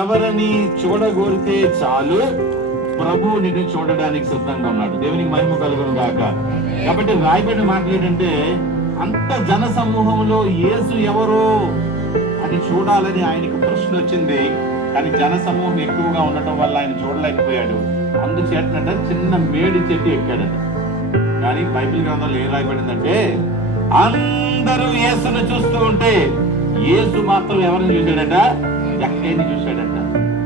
ఎవరిని చూడగోరితే చాలు ప్రభు నిన్ను చూడడానికి సిద్ధంగా ఉన్నాడు. దేవునికి మహిమ కలుగును గాక. కాబట్టి రాయబడిన మాటలు ఏంటంటే, అంత జన సమూహంలో యేసు ఎవరో అని చూడాలని ఆయనకు ప్రశ్న వచ్చింది. కానీ జన సమూహం ఎక్కువగా ఉండటం వల్ల ఆయన చూడలేకపోయాడు. అందుచేతనంట చిన్న మేడి చెట్టు ఎక్కాడట. కానీ బైబిల్ గ్రంథంలో ఏం రాయబడిందంటే, అందరూ యేసును చూస్తూ ఉంటే యేసు మాత్రం ఎవరిని చూశాడట? జక్కయ్యని చూశాడట.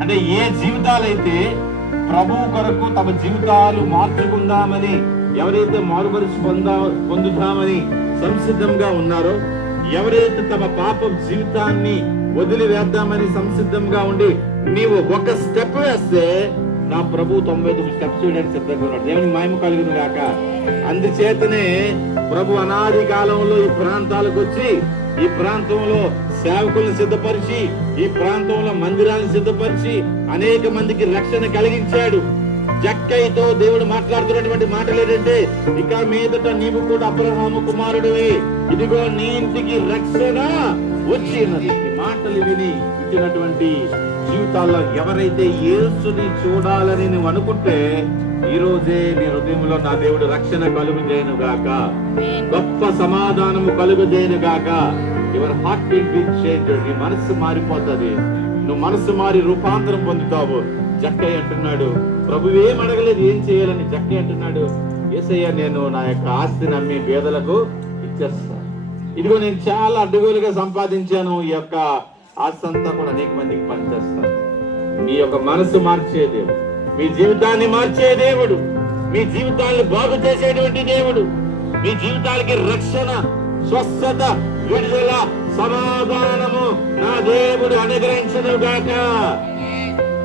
అంటే ఏ జీవితాలైతే ప్రభు కొరకు తమ జీవితాలు మార్చుకుందామని, ఎవరైతే మారుమనసు పొందుదామని సంసిద్ధంగా ఉన్నారో, ఎవరైతే తమ పాప జీవితాన్ని వదిలివేద్దామని సంసిద్ధంగా ఉండి నీవు ఒక స్టెప్ వేస్తే నా ప్రభు 99 స్టెప్స్ వేయడానికి సిద్ధంగా ఉన్నాడు. దేవునికి మహిమ కలుగును గాక. అందుచేతనే ప్రభు అనాది కాలంలో ఈ ప్రాంతాలకు వచ్చి, ఈ ప్రాంతంలో సేవకులను సిద్ధపరిచి, ఈ ప్రాంతంలో మందిరాలను సిద్ధపరిచి అనేక మందికి రక్షణ కలిగించాడు. జక్కయ్యతో దేవుడు మాట్లాడుతున్నటువంటి మాటలు ఏంటంటే, ఇక మీదట నీవు కూడా అబ్రహాము కుమారుడివి, ఇదిగో నీ ఇంటికి రక్షణ వచ్చినది. ఈ మాటలు విని ఇచ్చినటువంటి జీవితాల్లో ఎవరైతే యేసుని చూడాలని నువ్వు అనుకుంటే, ఈ రోజే నీ హృదయంలో నా దేవుడు రక్షణ కలుగుజేయను గాక, గొప్ప సమాధానము కలుగుజేయను గాక. Your heart will be changed. నీ మనస్సు మారిపోతుంది. నువ్వు మనస్సు మారి రూపాంతరం పొందుతావు. జక్కయ్య అంటున్నాడు, ప్రభు ఏం అడగలేదు ఏం చేయాలని. జక్కయ్య అంటున్నాడు, యేసయ్య నేను నా యొక్క ఆస్తిని అమ్మి పేదలకు ఇచ్చేస్తాను. ఇదిగో నేను చాలా అడ్డగోలుగా సంపాదించాను, ఈ యొక్క ఆస్తి అంతా కూడా అనేక మందికి పనిచేస్తాను. మీ యొక్క మనసు మార్చే దేవుడు, మీ జీవితాన్ని మార్చే దేవుడు, మీ జీవితాన్ని బాగు చేసేటువంటి దేవుడు, మీ జీవితాలకి రక్షణ, స్వస్థత, విడుదల, సమాధానము నా దేవుడు అనుగ్రహించును గాక.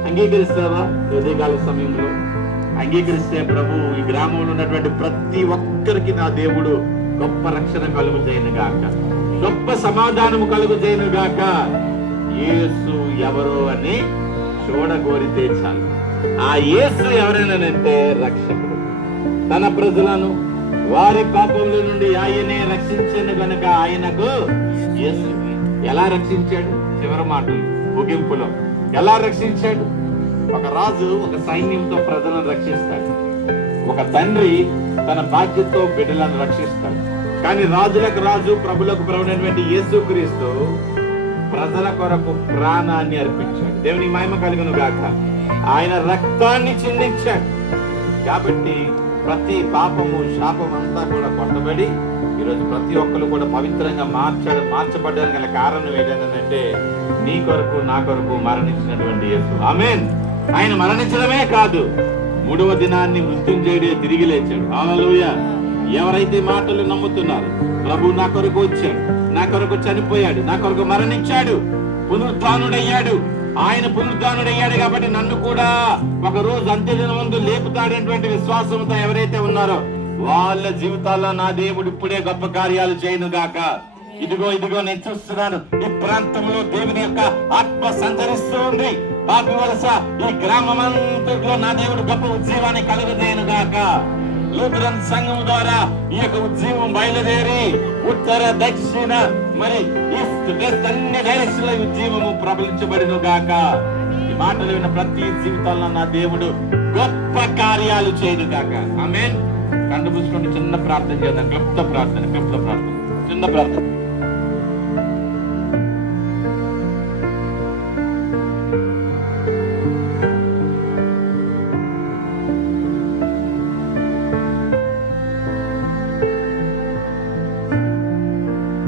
అంగీకరిస్తావా? ఉదయకాల సమయంలో అంగీకరిస్తే ప్రభు ఈ గ్రామంలో ఉన్నటువంటి ప్రతి ఒక్కరికి నా దేవుడు గొప్ప రక్షణ కలుగుజేయను గాక, గొప్ప సమాధానము కలుగుజేయను గాక. యేసు ఎవరో అని చూడగోరితే చాలు. ఆ యేసు ఎవరైనానంటే రక్షకుడు. తన ప్రజలను వారి పాపముల నుండి ఆయనే రక్షించను గనుక ఆయనకు యేసు. ఎలా రక్షించాడు? చివరి మాటలు ముగింపులో ఎలా రక్షించాడు? ఒక రాజు ఒక సైన్యంతో ప్రజలను రక్షిస్తాడు. ఒక తండ్రి తన బాధ్యతతో బిడ్డలను రక్షిస్తాడు. కానీ రాజులకు రాజు, ప్రభులకు ప్రభువైనటువంటి యేసుక్రీస్తు ప్రజల కొరకు ప్రాణాన్ని అర్పించాడు. దేవునికి మహిమ కలుగును గాక. ఆయన రక్తాన్ని చిందించాడు. కాబట్టి ప్రతి పాపము, శాపం అంతా కూడా కొట్టబడి ఈరోజు ప్రతి ఒక్కరు కూడా పవిత్రంగా మార్చబడ్డానికి గల కారణం ఏంటంటే, నీ కొరకు నా కొరకు మరణించినటువంటి యేసు. ఆమేన్. ఆయన మరణించడమే కాదు, 3వ దినాన్ని మృత్యుంజయుడే తిరిగి లేచాడు. హల్లెలూయా. ఎవరైతే మాటలు నమ్ముతున్నారు, ప్రభు నా కొరకు వచ్చాడు, నా కొరకు చనిపోయాడు, నా కొరకు మరణించాడు, పునరుద్ధానుడయ్యాడు, ఆయన పునరుద్ధానుడయ్యాడు కాబట్టి నన్ను కూడా ఒక రోజు అంత్యదినం ముందు లేపుతాడేటువంటి విశ్వాసంతో ఎవరైతే ఉన్నారో వాళ్ళ జీవితాల్లో నా దేవుడు ఇప్పుడే గొప్ప కార్యాలు చేయను గాక. ఇదిగో ఇదిగో నేను చూస్తున్నాను, ఈ ప్రాంతంలో దేవుని యొక్క ఆత్మ సంచరిస్తూ ఉంది. పాపి వలస ఈ గ్రామమంతట్లో నా దేవుడు గొప్ప ఉజ్జీవాన్ని కలుగజేయను గాక. లూథరన్ సంఘం ద్వారా ఈ యొక్క ఉజ్జీవం బయలుదేరి ఉత్తర, దక్షిణ, మరి ఈస్ట్, వెస్ట్ అన్ని డైరెక్షన్ లో ఉజ్జీవము ప్రబలించబడిను గాక. ఈ మాటలు విన్న ప్రతి జీవితాల్లో నా దేవుడు గొప్ప కార్యాలు చేయను గాక. ఆమేన్. కళ్ళు మూసుకొని చిన్న ప్రార్థన చేద్దాం. క్లుప్త ప్రార్థన చిన్న ప్రార్థన.